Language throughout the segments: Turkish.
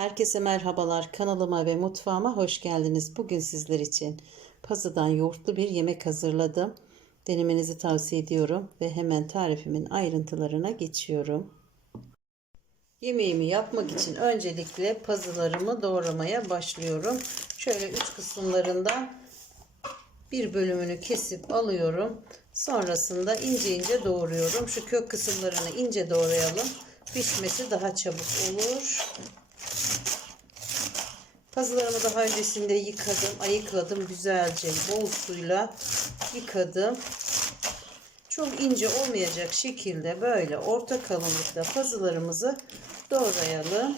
Herkese merhabalar. Kanalıma ve mutfağıma hoş geldiniz. Bugün sizler için pazıdan yoğurtlu bir yemek hazırladım. Denemenizi tavsiye ediyorum ve hemen tarifimin ayrıntılarına geçiyorum. Yemeğimi yapmak için öncelikle pazılarımı doğramaya başlıyorum. Şöyle üç kısımlarından bir bölümünü kesip alıyorum. Sonrasında ince ince doğruyorum. Şu kök kısımlarını ince doğrayalım. Pişmesi daha çabuk olur. Pazılarımı daha öncesinde yıkadım, ayıkladım güzelce bol suyla yıkadım. Çok ince olmayacak şekilde böyle orta kalınlıkta pazılarımızı doğrayalım.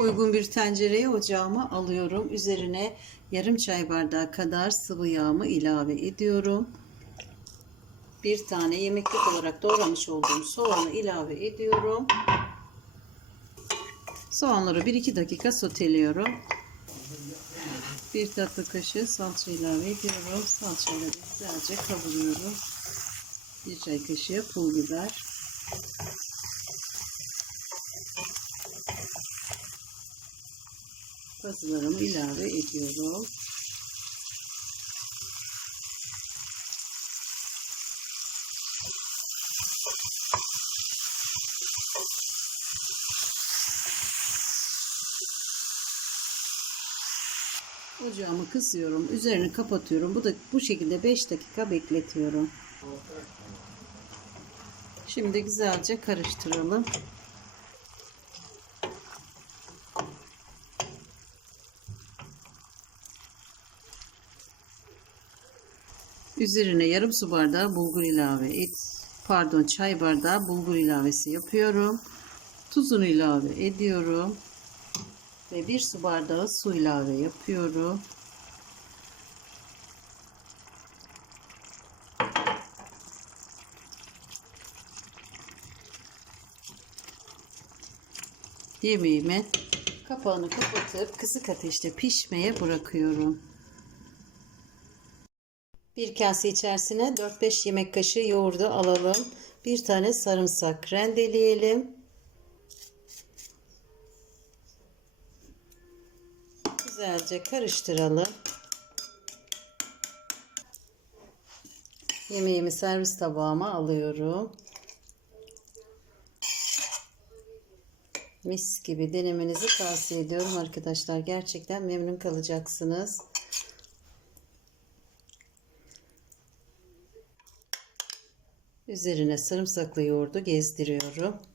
Uygun bir tencereye ocağıma alıyorum. Üzerine yarım çay bardağı kadar sıvı yağımı ilave ediyorum. Bir tane yemeklik olarak doğramış olduğum soğanı ilave ediyorum. Soğanları 1-2 dakika soteliyorum. Bir tatlı kaşığı salça ilave ediyorum. Salçayla güzelce kavuruyorum. Bir çay kaşığı pul biber. Pazılarımı ilave ediyorum. Ocağımı kısıyorum. Üzerini kapatıyorum. Bu da bu şekilde 5 dakika bekletiyorum. Şimdi güzelce karıştıralım. Üzerine yarım su bardağı bulgur ilave et. Pardon çay bardağı bulgur ilavesi yapıyorum. Tuzunu ilave ediyorum. Ve bir su bardağı su ilave yapıyorum. Yemeğimi kapağını kapatıp kısık ateşte pişmeye bırakıyorum. Bir kase içerisine 4-5 yemek kaşığı yoğurdu alalım. Bir tane sarımsak rendeleyelim. Güzelce karıştıralım. Yemeğimi servis tabağıma alıyorum. Mis gibi denemenizi tavsiye ediyorum arkadaşlar. Gerçekten memnun kalacaksınız. Üzerine sarımsaklı yoğurdu gezdiriyorum.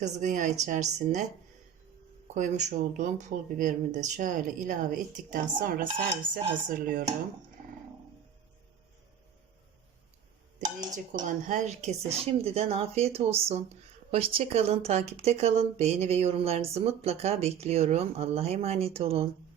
Kızgın yağ içerisine koymuş olduğum pul biberimi de şöyle ilave ettikten sonra servise hazırlıyorum. Deneyecek olan herkese şimdiden afiyet olsun. Hoşçakalın, takipte kalın. Beğeni ve yorumlarınızı mutlaka bekliyorum. Allah'a emanet olun.